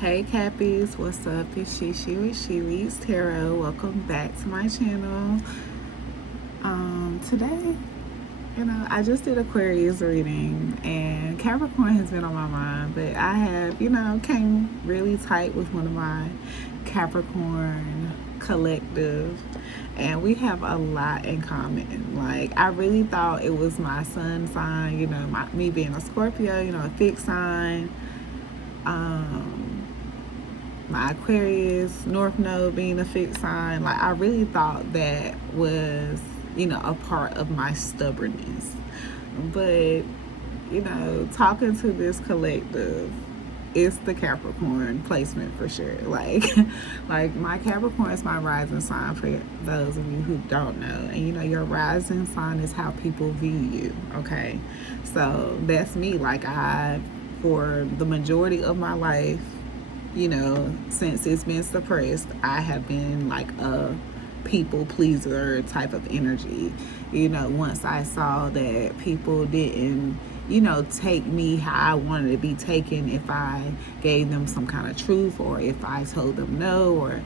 Hey Cappies, what's up? It's She with She Reads Tarot. Welcome back to my channel. Today, I just did Aquarius reading and Capricorn has been on my mind, but I have, came really tight with one of my Capricorn collective and we have a lot in common. Like, I really thought it was my sun sign, me being a Scorpio, a fixed sign. My Aquarius North Node being a fixed sign, like I really thought that was, a part of my stubbornness. But, talking to this collective, it's the Capricorn placement for sure. Like, like my Capricorn is my rising sign for those of you who don't know. And your rising sign is how people view you. Okay, so that's me. Like for the majority of my life, since it's been suppressed, I have been like a people pleaser type of energy. Once I saw that people didn't, take me how I wanted to be taken if I gave them some kind of truth or if I told them no or,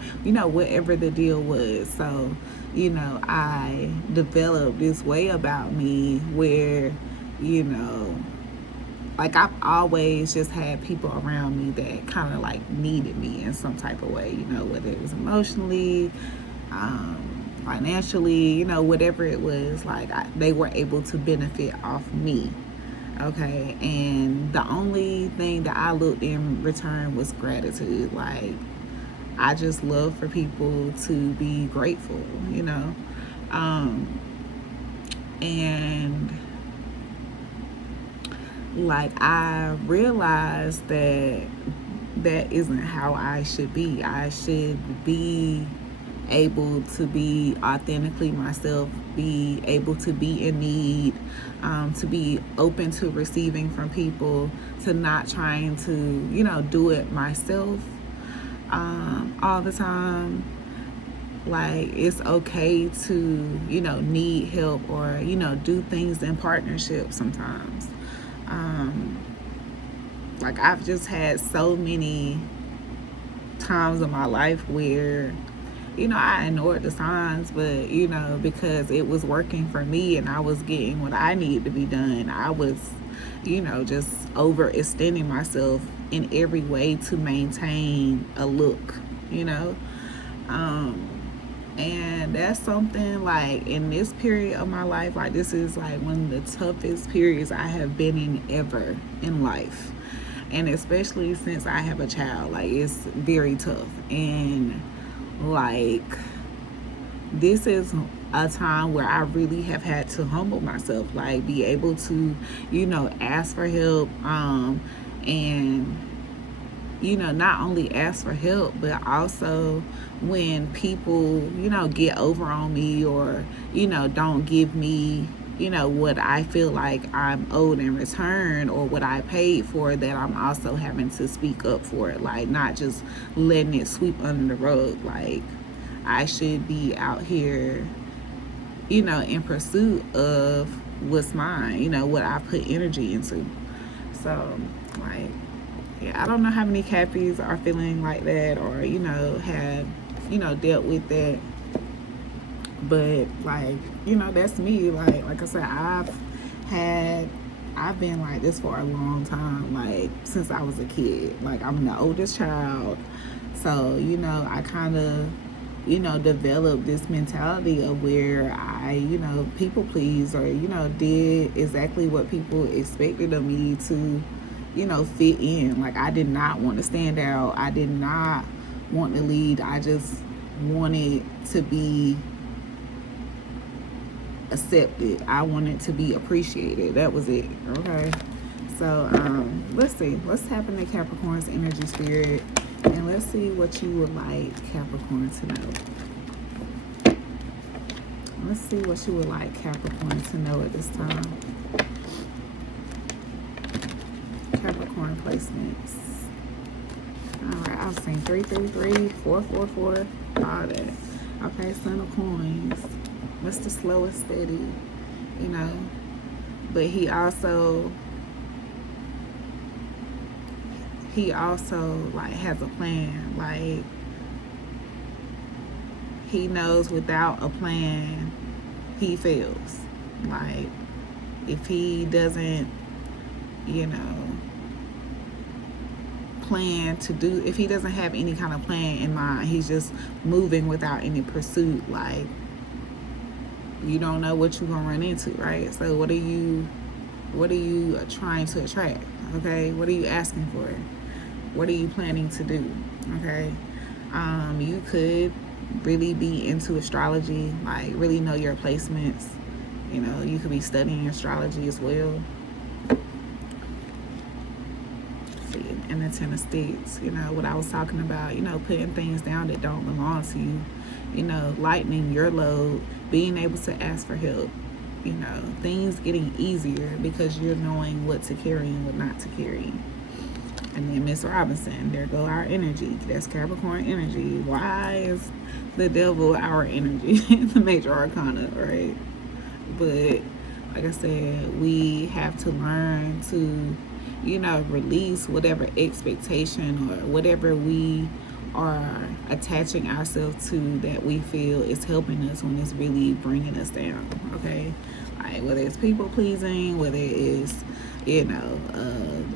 whatever the deal was. So, I developed this way about me where, like I've always just had people around me that kind of like needed me in some type of way, whether it was emotionally, financially, whatever it was, like they were able to benefit off me. Okay, and the only thing that I looked in return was gratitude. Like, I just love for people to be grateful, and like I realized that that isn't how I should be. I should be able to be authentically myself, be able to be in need, to be open to receiving from people, to not trying to, do it myself all the time. Like, it's okay to, need help or, do things in partnership sometimes. Like I've just had so many times in my life where, I ignored the signs, but, because it was working for me and I was getting what I needed to be done, I was, just overextending myself in every way to maintain a look, and that's something like in this period of my life, like this is like one of the toughest periods I have been in ever in life. And especially since I have a child, like it's very tough. And like this is a time where I really have had to humble myself, like be able to, ask for help, and not only ask for help, but also when people, get over on me or, don't give me, what I feel like I'm owed in return or what I paid for, that I'm also having to speak up for it. Like, not just letting it sweep under the rug. Like, I should be out here, in pursuit of what's mine, what I put energy into. So, like, yeah, I don't know how many Cappies are feeling like that or, have, dealt with that. But, like, that's me. Like I said, I've been like this for a long time, like, since I was a kid. Like, I'm the oldest child. So, I kind of, developed this mentality of where I, people please or, did exactly what people expected of me to, fit in. Like, I did not want to stand out. I did not want to lead. I just wanted to be accepted. I wanted to be appreciated. That was it. Okay. So, let's see. Let's tap into Capricorn's energy spirit and let's see what you would like Capricorn to know. Let's see what you would like Capricorn to know at this time. Capricorn placements. Alright, I've seen 333, 444, all that. Okay, Son of Coins. Mr. Slow and Steady, But he also he also like has a plan. Like, he knows without a plan he fails. Like, if he doesn't, you know, plan to do, if he doesn't have any kind of plan in mind, he's just moving without any pursuit. Like, you don't know what you're gonna run into, right? So what are you trying to attract? Okay, what are you asking for? What are you planning to do? Okay, you could really be into astrology, like really know your placements. You know, you could be studying astrology as well. See, and the Ten of Sticks, you know, what I was talking about, you know, putting things down that don't belong to you, you know, lightening your load, being able to ask for help, you know, things getting easier because you're knowing what to carry and what not to carry. And then Miss Robinson, there go our energy. That's Capricorn energy. Why is the devil our energy? The major arcana, right? But like I said, we have to learn to, you know, release whatever expectation or whatever we are attaching ourselves to that we feel is helping us when it's really bringing us down. Okay, like whether it's people pleasing, whether it is, you know,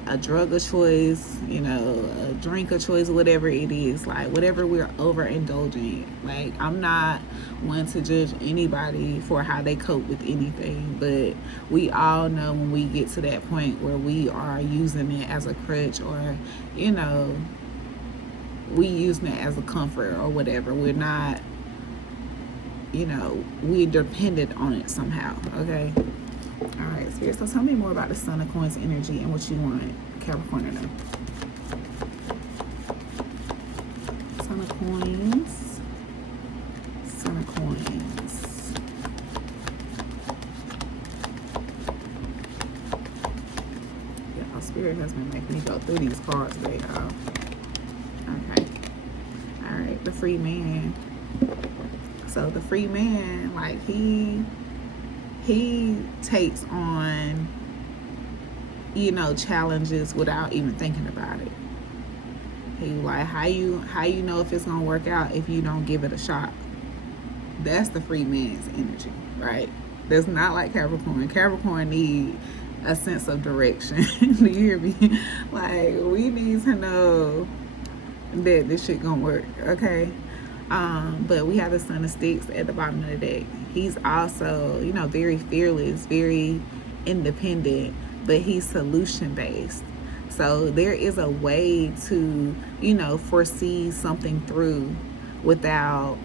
a drug of choice, you know, a drink of choice, whatever it is, like whatever we're overindulging. Like, I'm not one to judge anybody for how they cope with anything, but we all know when we get to that point where we are using it as a crutch, or, you know, we using it as a comfort or whatever. We're not, you know, we're dependent on it somehow. Okay. All right, Spirit. So tell me more about the Son of Coins energy and what you want Capricorn to know. Son of Coins. Son of Coins. Yeah, Spirit has been making me go through these cards today, y'all. Okay. All right, the Free Man. So the Free Man, like, he takes on, you know, challenges without even thinking about it. He like, how you know if it's gonna work out if you don't give it a shot? That's the Free Man's energy, right? That's not like Capricorn. Capricorn need a sense of direction. Do you hear me? Like, we need to know that this shit gonna work, okay? But we have the Son of Sticks at the bottom of the deck. He's also, you know, very fearless, very independent, but he's solution based. So there is a way to, you know, foresee something through without,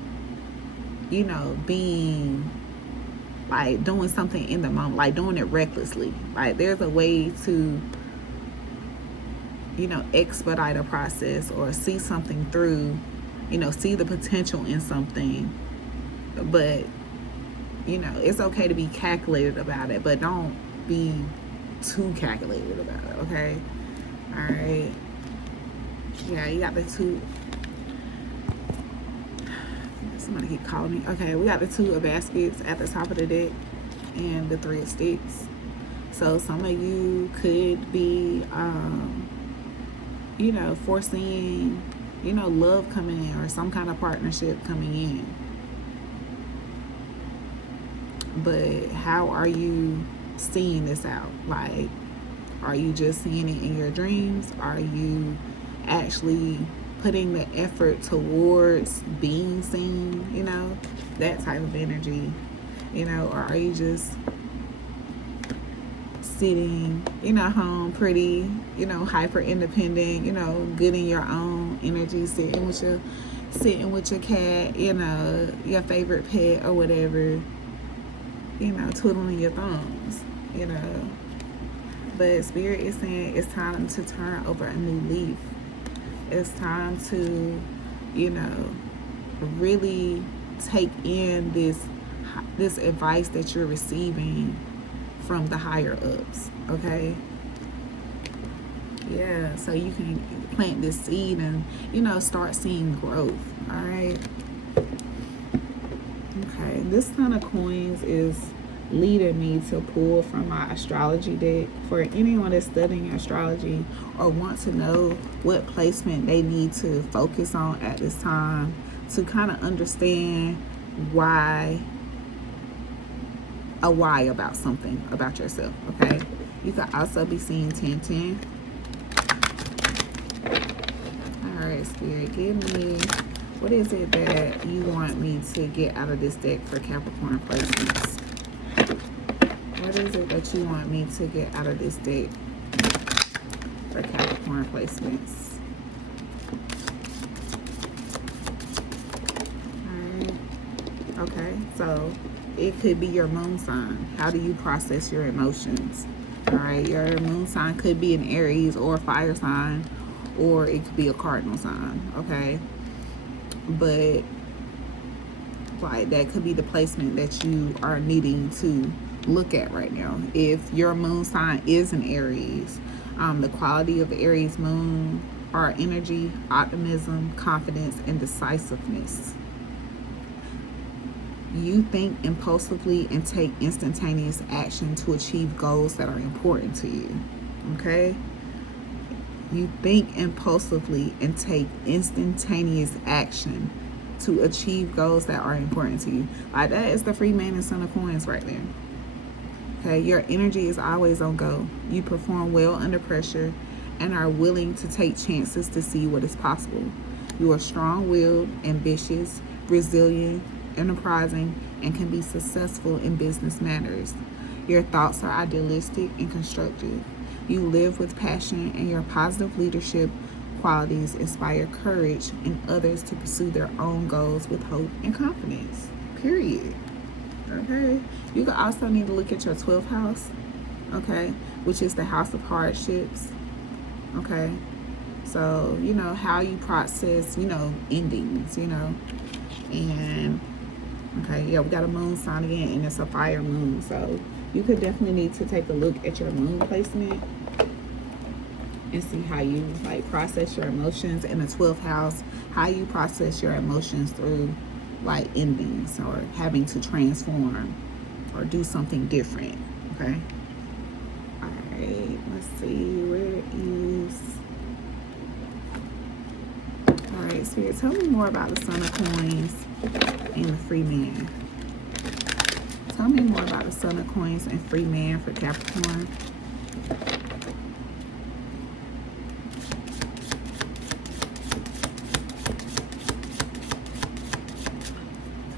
you know, being like doing something in the moment, like doing it recklessly. Like, there's a way to, you know, expedite a process or see something through, you know, see the potential in something. But, you know, it's okay to be calculated about it, but don't be too calculated about it, okay? All right. Yeah, you got the two. Somebody keep calling me. Okay, we got the Two of Baskets at the top of the deck and the Three of Sticks. So some of you could be, you know, foreseeing, you know, love coming in or some kind of partnership coming in. But how are you seeing this out? Like, are you just seeing it in your dreams? Are you actually putting the effort towards being seen, you know, that type of energy, you know, or are you just sitting, you know, home pretty, you know, hyper independent, you know, good in your own energy, sitting with your cat, you know, your favorite pet or whatever, you know, twiddling your thumbs, you know. But Spirit is saying it's time to turn over a new leaf. It's time to, you know, really take in this advice that you're receiving from the higher ups, okay? Yeah, so you can plant this seed and, you know, start seeing growth, all right? Okay, this Son of Coins is leading me to pull from my astrology deck. For anyone that's studying astrology or want to know what placement they need to focus on at this time to kind of understand why, a why about something about yourself, okay? You could also be seeing 1010. All right, Spirit, give me, what is it that you want me to get out of this deck for Capricorn placements? What is it that you want me to get out of this deck for Capricorn placements? Alright. Okay, so it could be your moon sign. How do you process your emotions? Alright, your moon sign could be an Aries or a fire sign, or it could be a cardinal sign, okay? But like that could be the placement that you are needing to look at right now. If your moon sign is an Aries, the quality of Aries moon are energy, optimism, confidence, and decisiveness. You think impulsively and take instantaneous action to achieve goals that are important to you. Okay? You think impulsively and take instantaneous action to achieve goals that are important to you. Like that is the free man and son of coins right there. Okay, your energy is always on go. You perform well under pressure and are willing to take chances to see what is possible. You are strong-willed, ambitious, resilient, enterprising, and can be successful in business matters. Your thoughts are idealistic and constructive. You live with passion, and your positive leadership qualities inspire courage in others to pursue their own goals with hope and confidence. Period. Okay. You could also need to look at your 12th house, okay, which is the house of hardships. Okay. So, you know, how you process, you know, endings, you know. And okay, yeah, we got a moon sign again, and it's a fire moon. So you could definitely need to take a look at your moon placement and see how you like process your emotions in the 12th house, how you process your emotions through like endings or having to transform or do something different. Okay. All right, let's see, where is, all right, Spirit, tell me more about the Son of Coins and the Free Man. Tell me more about the Son of Coins and Free Man for Capricorn.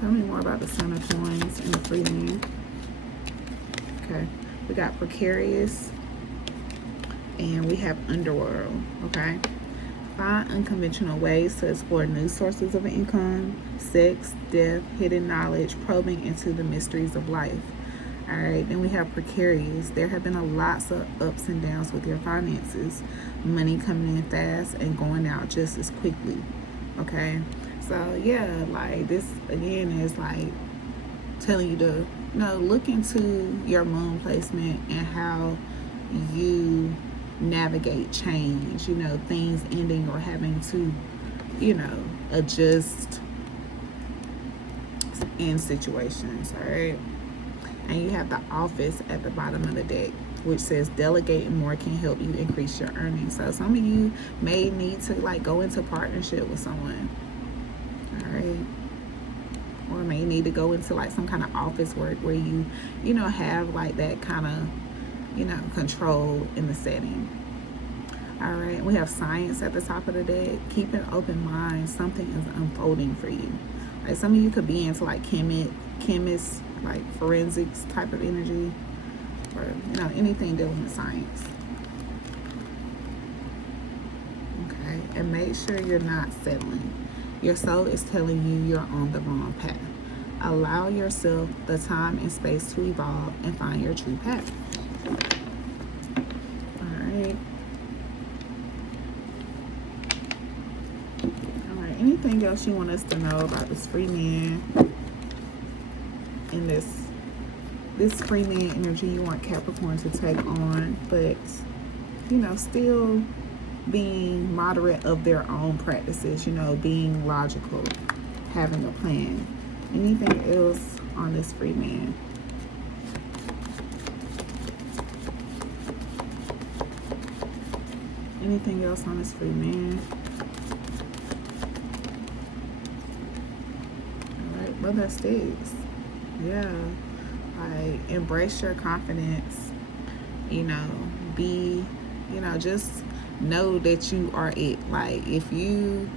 Tell me more about the Son of Coins and the Free Man. Okay, we got precarious and we have underworld. Okay, find unconventional ways to explore new sources of income, sex, death, hidden knowledge, probing into the mysteries of life. All right, then we have precarious. There have been a lots of ups and downs with your finances, money coming in fast and going out just as quickly. Okay, so yeah, like this again is like telling you to, you know, look into your moon placement and how you navigate change, you know, things ending or having to, you know, adjust in situations. All right, and you have the office at the bottom of the deck, which says delegating more can help you increase your earnings. So some of you may need to like go into partnership with someone. All right, or may need to go into like some kind of office work where you know, have like that kind of, you know, control in the setting. All right, we have science at the top of the deck. Keep an open mind. Something is unfolding for you. Like some of you could be into like chemists, like forensics type of energy, or, you know, anything dealing with science. Okay, and make sure you're not settling. Your soul is telling you you're on the wrong path. Allow yourself the time and space to evolve and find your true path. All right. All right. Anything else you want us to know about this free man in this free man energy you want Capricorn to take on, but, you know, still being moderate of their own practices, you know, being logical, having a plan. Anything else on this free man? Anything else on this free man? All right, well, that stays. Yeah. Like, embrace your confidence. You know, be, just know that you are it. Like, if you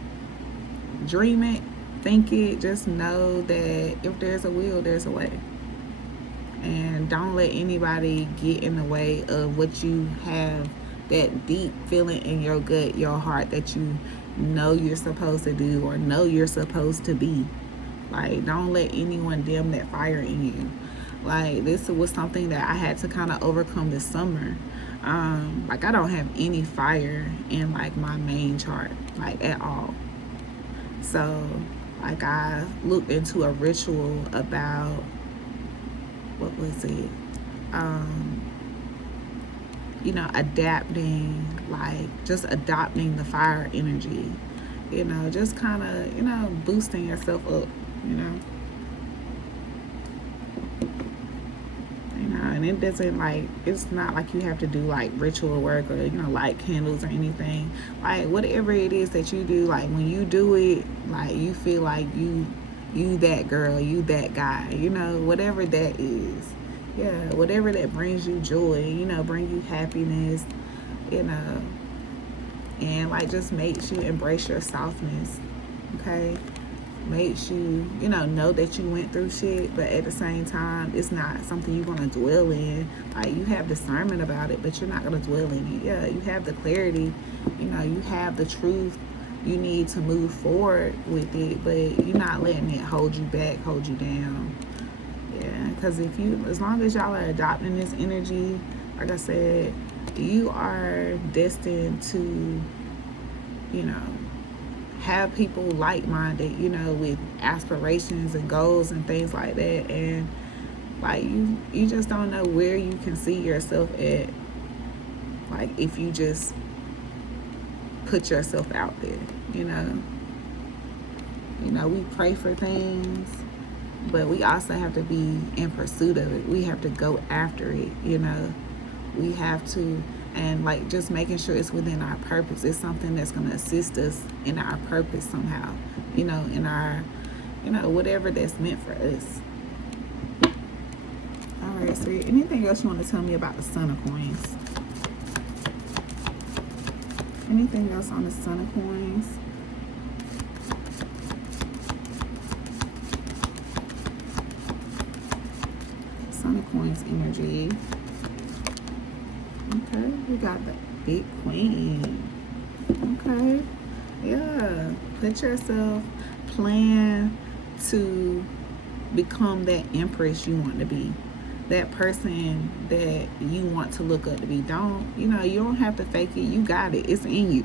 dream it, think it, just know that if there's a will, there's a way. And don't let anybody get in the way of what you have, that deep feeling in your gut, your heart, that you know you're supposed to do or know you're supposed to be. Like, don't let anyone dim that fire in you. Like, this was something that I had to kind of overcome this summer. Like, I don't have any fire in, like, my main chart, like, at all. So, like, I looked into a ritual about, what was it? Adapting, like, just adopting the fire energy. Just kind of, boosting yourself up, you know. And it doesn't, like, it's not like you have to do, like, ritual work or, light candles or anything. Like, whatever it is that you do, like, when you do it, like, you feel like you that girl, you that guy, whatever that is. Yeah, whatever that brings you joy, bring you happiness, and, like, just makes you embrace your softness, okay? Makes you, know that you went through shit, but at the same time, it's not something you're going to dwell in. Like, you have discernment about it, but you're not going to dwell in it. Yeah, you have the clarity, you have the truth. You need to move forward with it, but you're not letting it hold you back, hold you down. Yeah, because as long as y'all are adopting this energy, like I said, you are destined to, have people like-minded, with aspirations and goals and things like that. And, like, you just don't know where you can see yourself at, like, if you just put yourself out there, we pray for things, but we also have to be in pursuit of it. We have to go after it, we have to, and, like, just making sure it's within our purpose. It's something that's going to assist us in our purpose somehow, in our, whatever that's meant for us. All right, so anything else you want to tell me about the Son of Coins? Anything else on the Son of Coins? Son of Coins energy. Okay, we got the Big Queen. Okay, yeah. Put yourself, plan to become that empress you want to be. That person that you want to look up to be. You don't have to fake it. You got it. It's in you,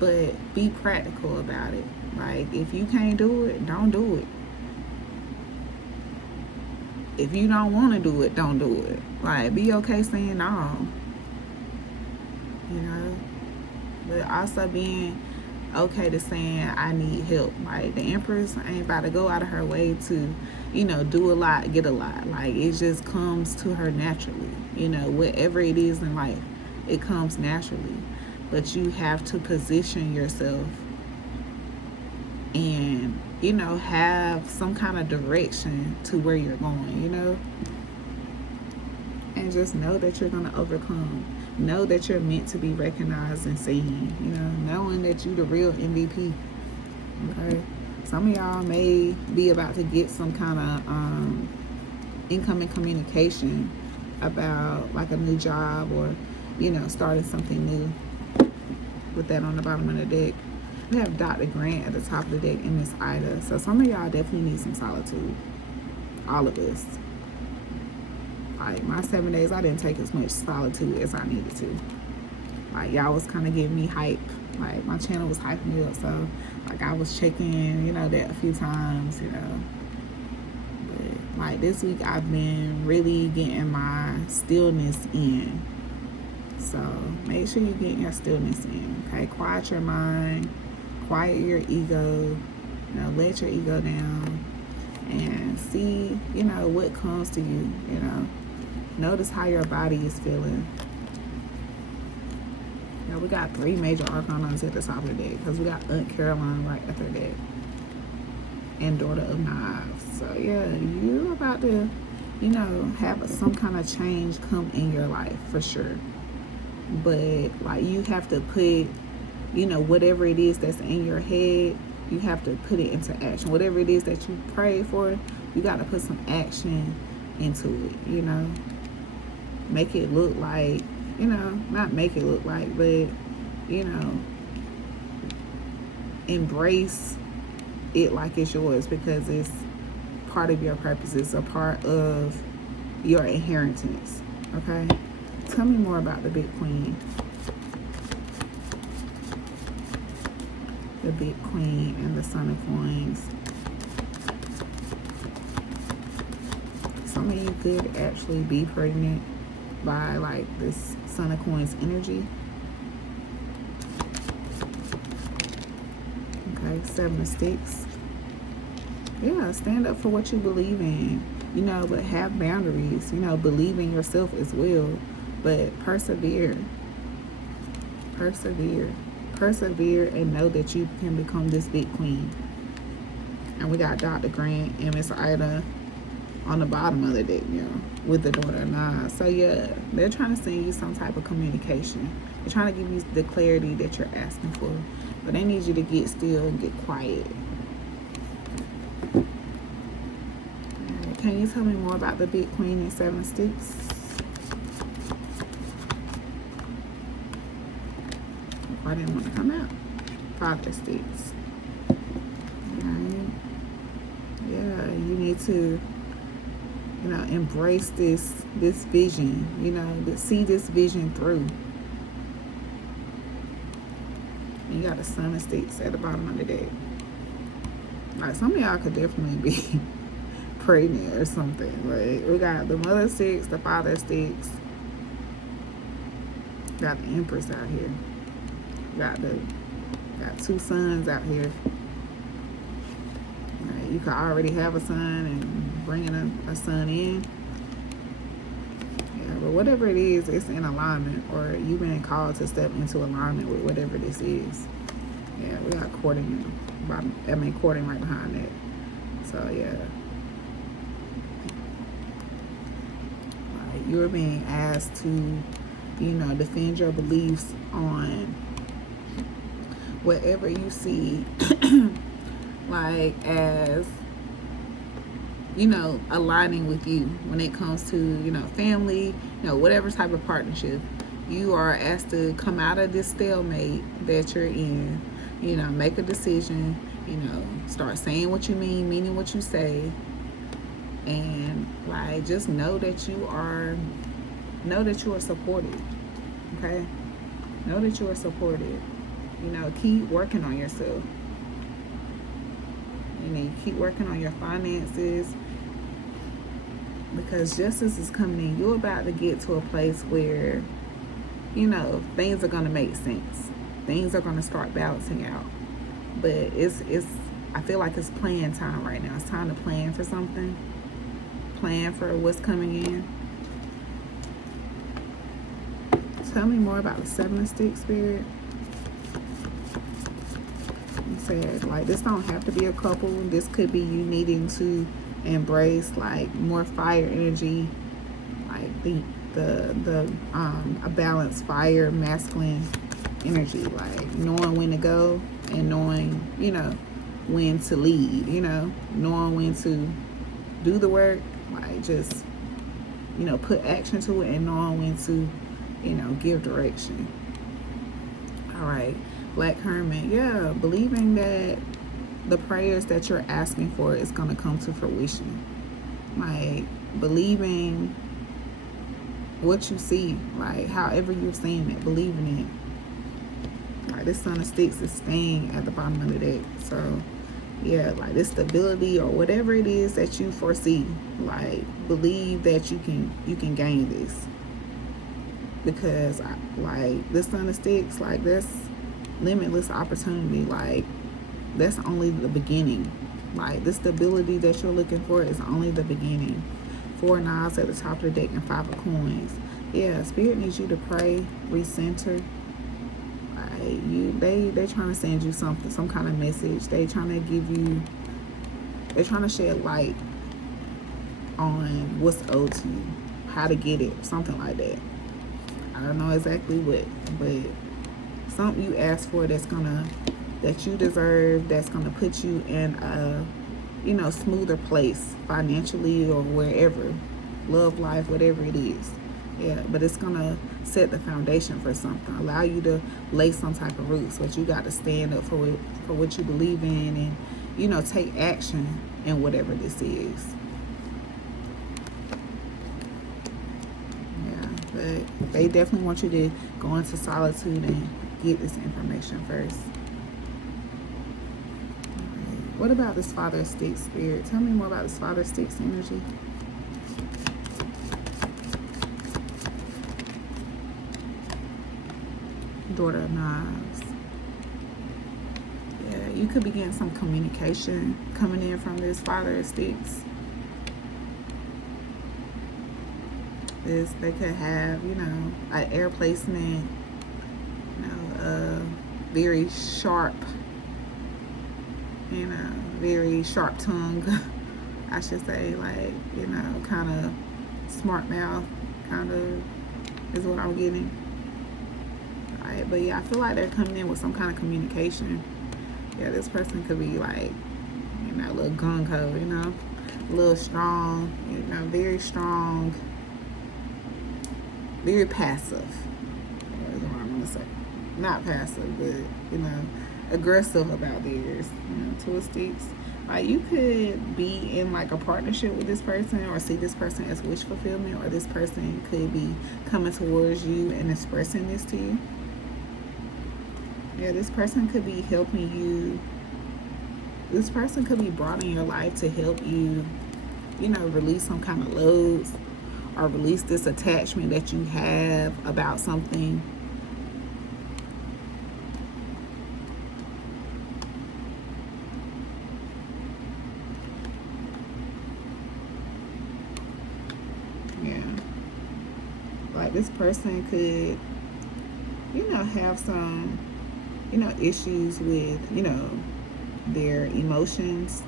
But be practical about it. Like, if you can't do it, don't do it. If you don't want to do it, don't do it. Like, be okay saying no. But also being okay to saying I need help. Like, the Empress ain't about to go out of her way to, do a lot, get a lot. Like, it just comes to her naturally. Whatever it is in life, it comes naturally. But you have to position yourself and, have some kind of direction to where you're going, And just know that you're going to overcome. Know that you're meant to be recognized and seen, knowing that you're the real MVP. Okay? Some of y'all may be about to get some kind of incoming communication about, like, a new job or, starting something new. With that on the bottom of the deck. We have Dr. Grant at the top of the deck and Miss Ida. So some of y'all definitely need some solitude. All of us. Like, my 7 days, I didn't take as much solitude as I needed to. Like, y'all was kind of giving me hype. Like, my channel was hyping me up. So, like, I was checking, that a few times, But, like, this week I've been really getting my stillness in. So, make sure you get your stillness in, okay? Quiet your mind. Quiet your ego. Let your ego down. And see, what comes to you, Notice how your body is feeling. Yeah, we got 3 major arcanas at the top of the deck because we got Aunt Caroline right after that. And Daughter of Knives. So yeah, you're about to, have some kind of change come in your life for sure. But like you have to put, whatever it is that's in your head, you have to put it into action. Whatever it is that you pray for, you got to put some action into it, Make it look like, not make it look like, but, embrace it like it's yours because it's part of your purpose. It's a part of your inheritance, okay? Tell me more about the Big Queen. The Big Queen and the Son of Coins. Some of you could actually be pregnant by like this Son of Coins energy. Okay, 7 of Sticks. Yeah, stand up for what you believe in, but have boundaries, believe in yourself as well, but persevere. Persevere and know that you can become this big queen. And we got Dr. Grant and Miss Ida on the bottom of the deck, with the Daughter of Knives. So yeah, they're trying to send you some type of communication. They're trying to give you the clarity that you're asking for. But they need you to get still and get quiet. Right, can you tell me more about the Big Queen and 7 of Sticks? I didn't want to come out. 5 of Sticks. Alright. Yeah, you need to, embrace this vision, to see this vision through. You got a Son of Sticks at the bottom of the deck. Like some of y'all could definitely be pregnant or something. Like we got the Mother of Sticks, the Father of Sticks. Got the Empress out here. Got 2 sons out here. Right, you could already have a son and bringing a son in. Yeah, but whatever it is, it's in alignment, or you've been called to step into alignment with whatever this is. Yeah, we got courting courting right behind that. So yeah. Like you're being asked to, defend your beliefs on whatever you see like as aligning with you when it comes to family, whatever type of partnership. You are asked to come out of this stalemate that you're in, make a decision, start saying what you meaning what you say, and like just know that you are supported. Okay, know that you are supported. Keep working on yourself. Keep working on your finances, because justice is coming in. You're about to get to a place where, things are going to make sense. Things are going to start balancing out. But I feel like it's plan time right now. It's time to plan for something. Plan for what's coming in. Tell me more about the 7 of Sticks, Spirit. Said like this don't have to be a couple. This could be you needing to embrace like more fire energy, like a balanced fire masculine energy, like knowing when to go and knowing when to lead, knowing when to do the work, like just put action to it, and knowing when to give direction. All right, Black Hermit. Yeah, believing that the prayers that you're asking for is going to come to fruition. Like believing what you see, like however you're seeing it, believing it. Like this Son of Sticks is staying at the bottom of the deck. So yeah, like this stability or whatever it is that you foresee, like believe that you can gain this. Because like this Son of Sticks, like this limitless opportunity, like that's only the beginning. Like the stability that you're looking for is only the beginning. 4 knives at the top of the deck and 5 of coins. Yeah, Spirit needs you to pray, recenter, they trying to send you something, some kind of message. They trying to give you, they trying to shed light on what's owed to you, how to get it, something like that. I don't know exactly what, but something you ask for that you deserve, that's gonna put you in a, smoother place financially or wherever, love life, whatever it is. Yeah, but it's gonna set the foundation for something, allow you to lay some type of roots, but you got to stand up for what you believe in, and take action in whatever this is. Yeah, but they definitely want you to go into solitude and get this information first. Right. What about this Father of Sticks spirit? Tell me more about this Father of Sticks energy. Daughter of Knives. Yeah, you could be getting some communication coming in from this Father of Sticks. They could have, an air placement, very sharp, very sharp tongue, I should say, like, kind of smart mouth, kind of is what I'm getting. Right, but yeah, I feel like they're coming in with some kind of communication. Yeah, this person could be like, a little gung-ho, a little strong, very strong, very passive. That's what I'm gonna say. Not passive, but aggressive about theirs. Two of Sticks. Like, you could be in like a partnership with this person, or see this person as wish fulfillment, or this person could be coming towards you and expressing this to you. Yeah, this person could be helping you. This person could be brought in your life to help you, release some kind of loads, or release this attachment that you have about something. Yeah. Like, this person could, have some, issues with, their emotions.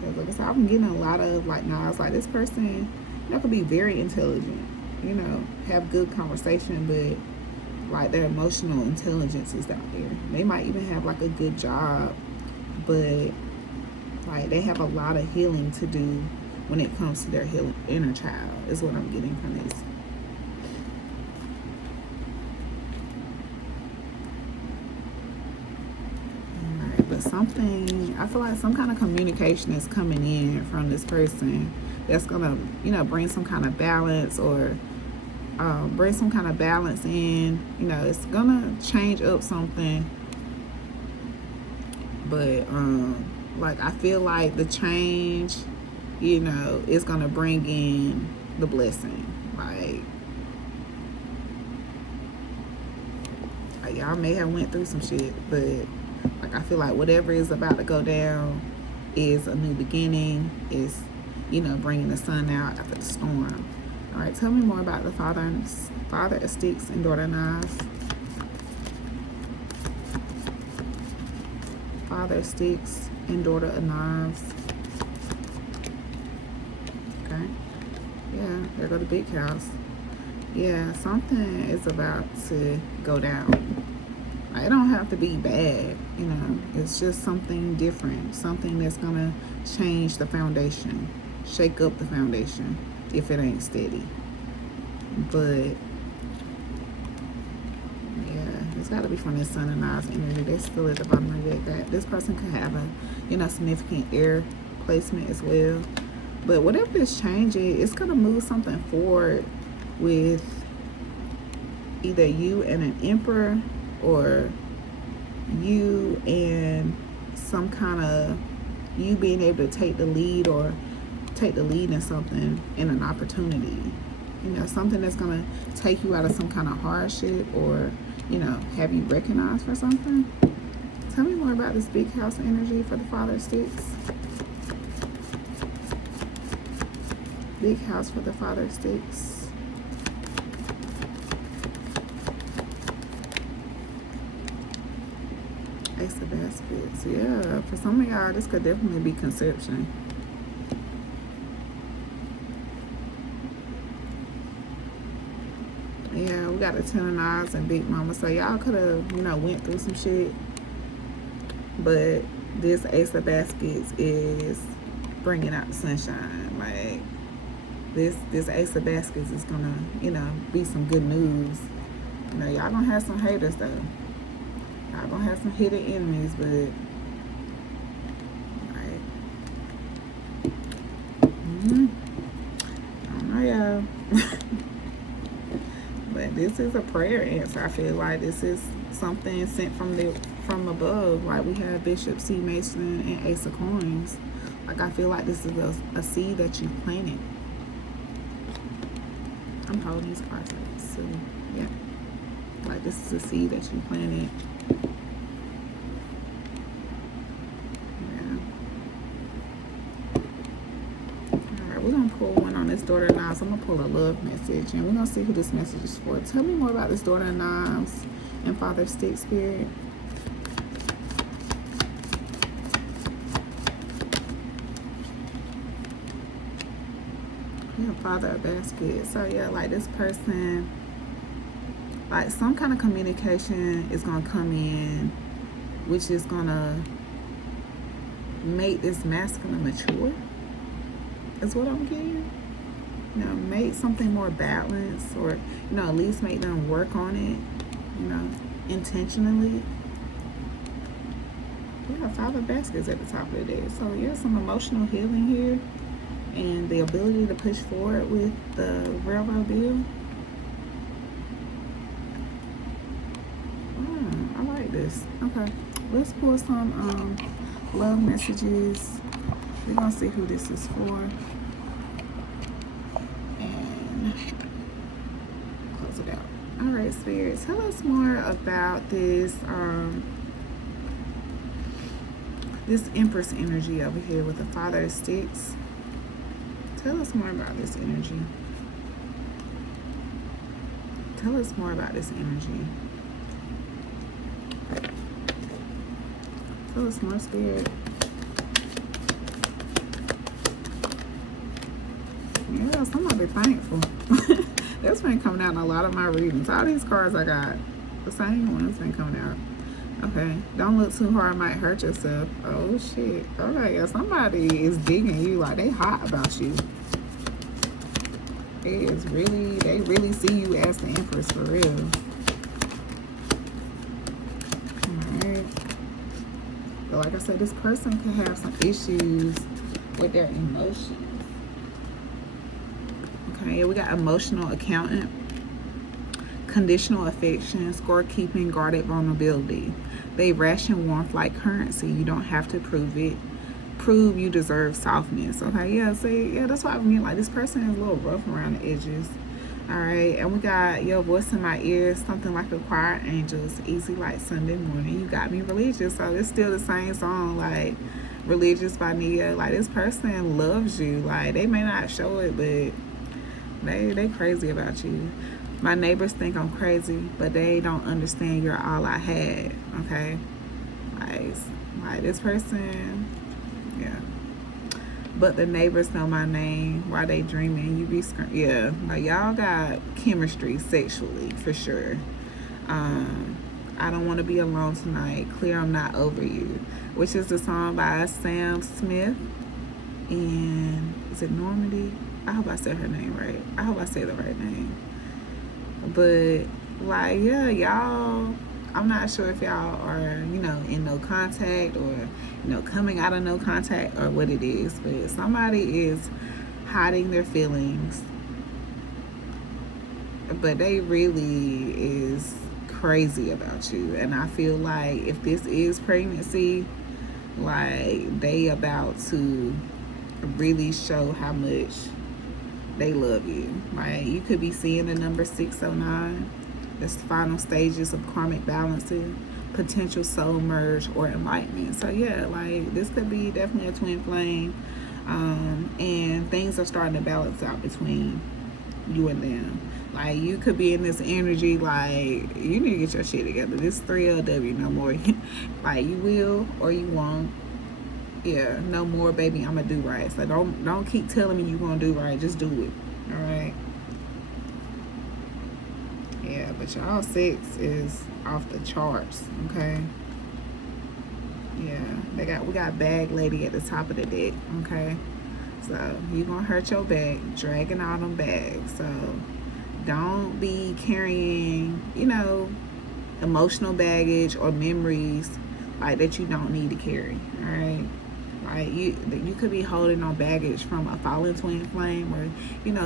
Because like I said, I'm getting a lot of like knives. Like, this person, could be very intelligent, have good conversation, but like their emotional intelligence is out there. They might even have like a good job, but like they have a lot of healing to do when it comes to their inner child, is what I'm getting from this. But something, I feel like some kind of communication is coming in from this person that's gonna, bring some kind of balance, or bring some kind of balance in. It's gonna change up something, but like, I feel like the change, is gonna bring in the blessing. Like y'all may have went through some shit, but like, I feel like whatever is about to go down is a new beginning, is, bringing the sun out after the storm. All right, tell me more about the Father of Sticks and Daughter of Knives. Father of Sticks and Daughter of Knives. Okay. Yeah, there go the big house. Yeah, something is about to go down. It don't have to be bad, it's just something different, something that's gonna change the foundation, shake up the foundation if it ain't steady. But yeah, it's got to be from this Sun and Knives energy. They're still at the bottom of the deck. This person could have a significant air placement as well. But whatever this change is, it's gonna move something forward with either you and an Emperor, or you and some kind of, you being able to take the lead, or take the lead in something, in an opportunity, something that's gonna take you out of some kind of hardship, or have you recognized for something. Tell me more about this big house energy for the Father of Sticks. Big house for the Father of Sticks. Ace of Baskets. Yeah, for some of y'all, this could definitely be conception. Yeah, we got a Ten of Knives and Big Mama. So y'all could have, went through some shit. But this Ace of Baskets is bringing out the sunshine. Like, this Ace of Baskets is gonna, be some good news. Y'all gonna have some haters though. Y'all gonna have some hidden enemies, but like, I don't know, y'all. But this is a prayer answer. I feel like this is something sent from above. Like we have Bishop, C Mason, and Ace of Coins. Like I feel like this is a seed that you planted. I'm holding these cards like so yeah. Like this is a seed that you planted. Yeah. Alright, we're gonna pull one on this Daughter of Knives. I'm gonna pull a love message and we're gonna see who this message is for. Tell me more about this Daughter of Knives and Father Stick Spirit. Yeah, Father of Basket. So yeah, like this person, like some kind of communication is gonna come in, which is gonna make this masculine mature. Is what I'm getting. Make something more balanced, or at least make them work on it, intentionally. Yeah, Father of Baskets at the top of the deck. So yeah, some emotional healing here. And the ability to push forward with the railroad bill. I like this. Okay, let's pull some love messages. We're gonna see who this is for. And close it out. All right, Spirit, tell us more about this this Empress energy over here with the Father of Sticks. Tell us more about this energy. Tell us more about this energy. Tell us more, Spirit. Yeah, somebody thankful. That's been coming out in a lot of my readings. All these cards I got, the same ones been coming out. Okay, don't look too hard, might hurt yourself. Oh shit. Okay, yeah, somebody is digging you, like they hot about you. They really see you as the Empress for real. Alright. But like I said, this person could have some issues with their emotions. Okay, we got emotional accountant, conditional affection, scorekeeping, guarded vulnerability. They ration warmth like currency. You don't have to prove it. Prove you deserve softness. Okay, yeah, see, yeah, that's why I mean, like, this person is a little rough around the edges. All right, and we got Your Voice in My Ears, something like a choir angels, easy like Sunday morning. You got me religious. So it's still the same song, like Religious by Nia. Like, this person loves you. Like, they may not show it, but they crazy about you. My neighbors think I'm crazy, but they don't understand you're all I had. Okay, like this person, yeah. But the neighbors know my name while they dreaming. You be yeah, like y'all got chemistry sexually for sure. I don't want to be alone tonight. Clear I'm not over you, which is the song by Sam Smith. And is it Normandy? I hope I said her name right. I hope I said the right name. But like, yeah, y'all, I'm not sure if y'all are, in no contact or, coming out of no contact or what it is, but somebody is hiding their feelings, but they really is crazy about you. And I feel like if this is pregnancy, like they about to really show how much they love you. Like you could be seeing the number 609. This final stages of karmic balancing, potential soul merge, or enlightenment. So yeah, like this could be definitely a twin flame, and things are starting to balance out between you and them. Like, you could be in this energy, like, you need to get your shit together. This 3LW, no more. Like, you will or you won't. Yeah, no more, baby. I'm gonna do right. So don't keep telling me you're gonna do right. Just do it. All right. Yeah, but y'all sex is off the charts. Okay. Yeah, we got bag lady at the top of the deck. Okay. So you gonna hurt your back dragging all them bags. So don't be carrying, emotional baggage or memories like that you don't need to carry. All right. Like, you could be holding on baggage from a fallen twin flame, or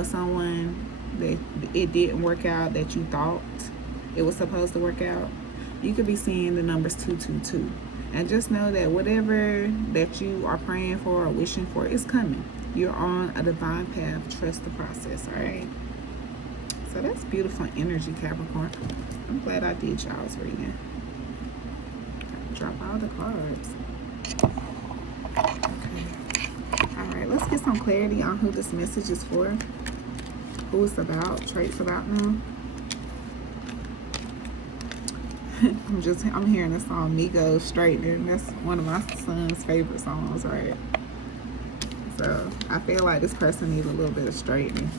someone that it didn't work out that you thought it was supposed to work out. You could be seeing the numbers 222, and just know that whatever that you are praying for or wishing for is coming. You're on a divine path. Trust the process. All right. So that's beautiful energy, Capricorn. I'm glad I did y'all's reading. Drop all the cards. Okay. All right, let's get some clarity on who this message is for. Who it's about, traits about now. I'm hearing the song Migos Straightening. That's one of my son's favorite songs, right? So I feel like this person needs a little bit of straightening.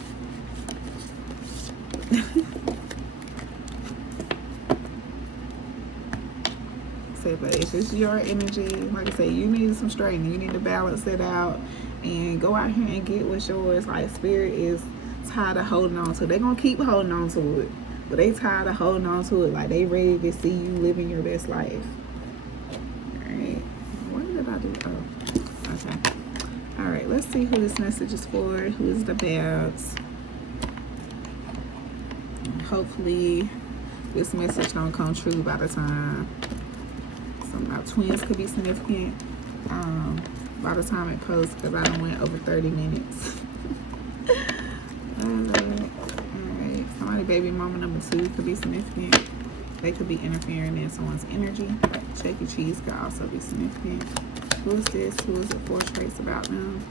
But it's just your energy. Like I said, you need some straightening. You need to balance it out and go out here and get what's yours. Like, spirit is tired of holding on to it. They're gonna keep holding on to it, but they tired of holding on to it. Like, they ready to see you living your best life. Alright, what did I do? Oh, okay. Alright, let's see who this message is for. Who is the about? Hopefully this message don't come true by the time. About twins could be significant by the time it posts, because I done went over 30 minutes. Alright, somebody baby mama number 2 could be significant. They could be interfering in someone's energy. Chuck E. Cheese could also be significant. Who is this? Who is it for? Traits about them.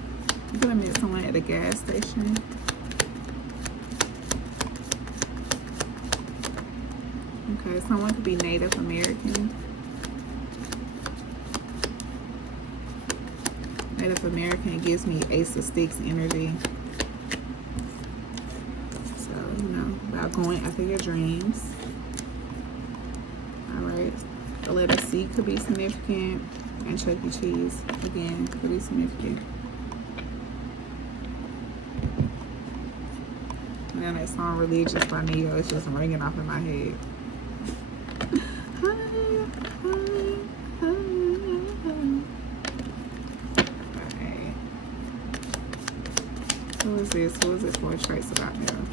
You could have met someone at a gas station. Okay, someone could be Native American. Native American gives me Ace of Sticks energy. So, about going after your dreams. Alright. The letter C could be significant. And Chuck E. Cheese, again, could be significant. And then that song Religious by Neo is just ringing off in my head. Who is this? Who is it for? Traits about them.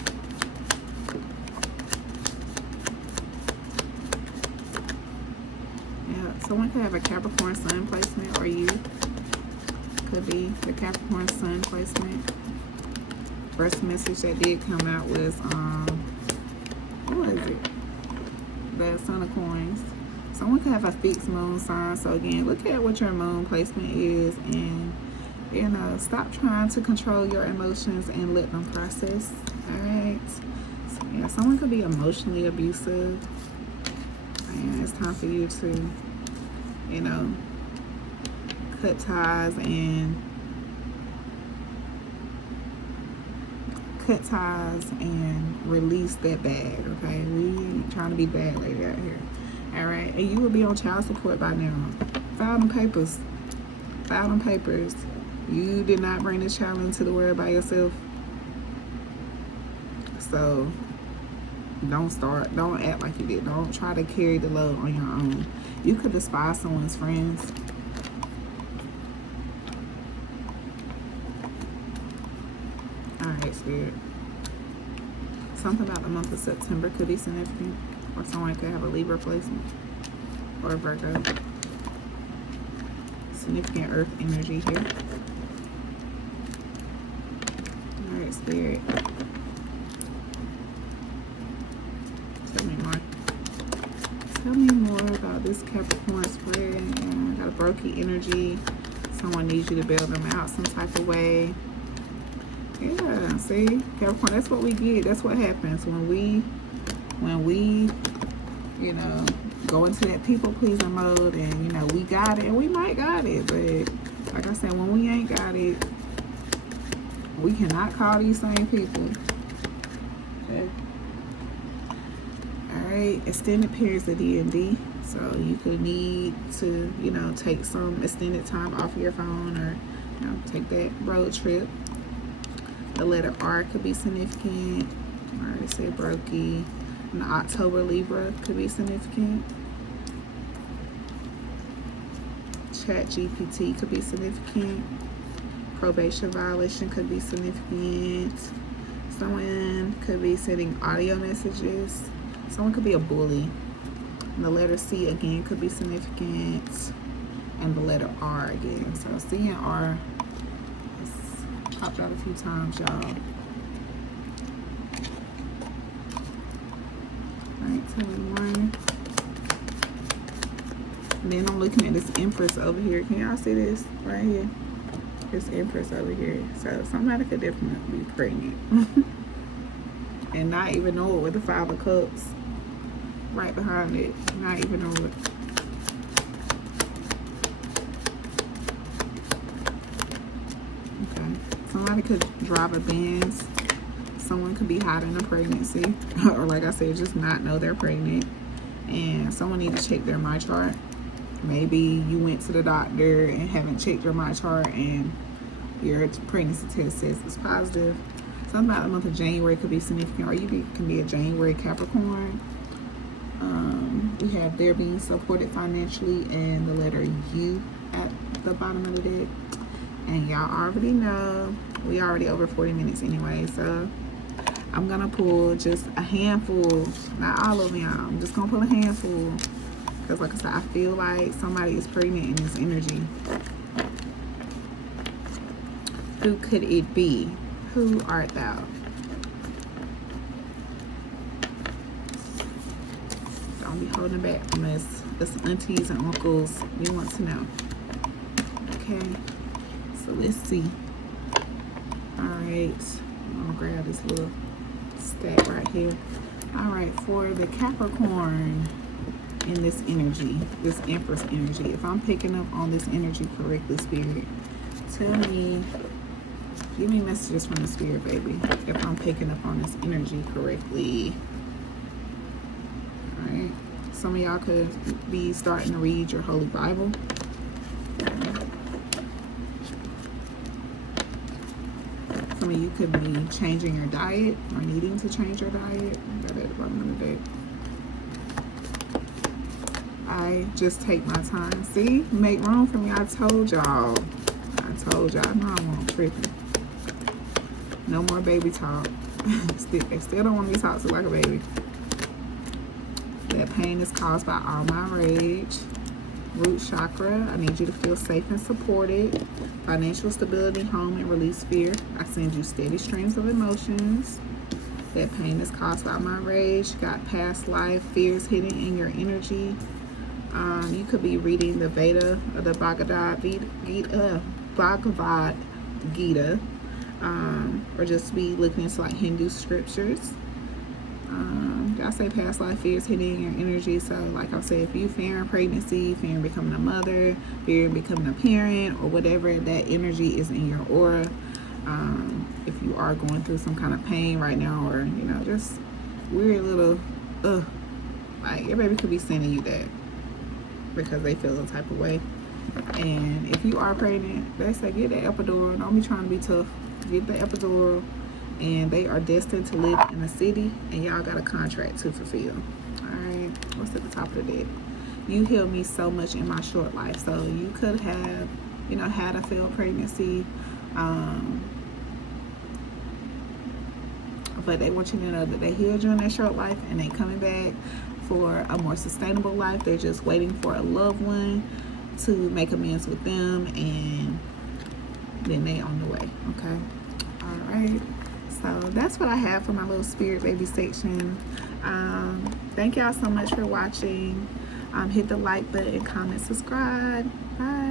Yeah, someone could have a Capricorn Sun placement, or you could be the Capricorn Sun placement. First message that did come out was, what was it? The Son of Coins. Someone could have a fixed moon sign. So again, look at what your moon placement is, and stop trying to control your emotions and let them process. Alright. So yeah, someone could be emotionally abusive. And it's time for you to, cut ties and release that bag, okay? We ain't trying to be bad lady out here. Alright, and you will be on child support by now. File them papers. File them papers. You did not bring this child into the world by yourself. So don't act like you did. Don't try to carry the load on your own. You could despise someone's friends. Alright, Spirit. Something about the month of September could be significant. Or someone could have a Libra placement. Or a Virgo. Significant earth energy here. Alright, Spirit. Tell me more. Tell me more about this Capricorn spread. Yeah, got a brokey energy. Someone needs you to bail them out some type of way. Yeah, see, Capricorn, that's what we get. That's what happens when we, you know, go into that people pleasing mode, and you know we got it, and we might got it, but like I said, when we ain't got it, we cannot call these same people. Okay. All right, extended periods of DMD. So you could need to, you know, take some extended time off your phone, or you know, take that road trip. The letter R could be significant. I already said Brokey. An October Libra could be significant. Chat GPT could be significant. Probation violation could be significant. Someone could be sending audio messages. Someone could be a bully. And the letter C again could be significant. And the letter R again. So C and R has popped out a few times, y'all. Alright, tell me one. And then I'm looking at this Empress over here. Can y'all see this right here? This Empress over here. So somebody could definitely be pregnant. And not even know it with the 5 of Cups right behind it. Not even know it. Okay. Somebody could drive a Benz. Someone could be hiding a pregnancy. Or like I said, just not know they're pregnant. And someone needs to check their my chart. Maybe you went to the doctor and haven't checked your my chart, and your pregnancy test says it's positive. Something about the month of January could be significant, or can be a January Capricorn. We have they're being supported financially, and the letter U at the bottom of the deck. And y'all already know, we already over 40 minutes anyway, so I'm gonna pull just a handful, not all of them, y'all. I'm just gonna pull a handful, because like I said, I feel like somebody is pregnant in this energy. Who could it be? Who art thou? Don't be holding back from us aunties and uncles. We want to know. Okay, so let's see. All right, I'm gonna grab this little stack right here. All right, for the Capricorn in this energy, this Empress energy, if I'm picking up on this energy correctly, Spirit, tell me, give me messages from the Spirit, baby, if I'm picking up on this energy correctly. All right, some of y'all could be starting to read your Holy Bible. Some of you could be changing your diet or needing to change your diet. Got that at the bottom of the deck. I just take my time. See? Make room for me. I told y'all. No, I won't tripping. No more baby talk. They still don't want me to talk to like a baby. That pain is caused by all my rage. Root chakra, I need you to feel safe and supported. Financial stability, home, and release fear. I send you steady streams of emotions. That pain is caused by my rage. You got past life, fears hidden in your energy. You could be reading the Veda or the Bhagavad Gita, or just be looking into like Hindu scriptures. I say past life fears hitting in your energy. So like I said, if you fearing pregnancy, fearing becoming a mother, fearing becoming a parent, or whatever that energy is in your aura, if you are going through some kind of pain right now, or you know, just weird little like your baby could be sending you that because they feel a type of way. And if you are pregnant, they say get the epidural. Don't be trying to be tough. Get the epidural. And they are destined to live in a city, and y'all got a contract to fulfill. All right, what's at the top of the deck? You healed me so much in my short life. So you could have, you know, had a failed pregnancy, but they want you to know that they healed you in their short life, and they coming back for a more sustainable life. They're just waiting for a loved one to make amends with them, and then they on the way. Okay, all right. So that's what I have for my little spirit baby section. Thank y'all so much for watching. Hit the like button, comment, subscribe. Bye.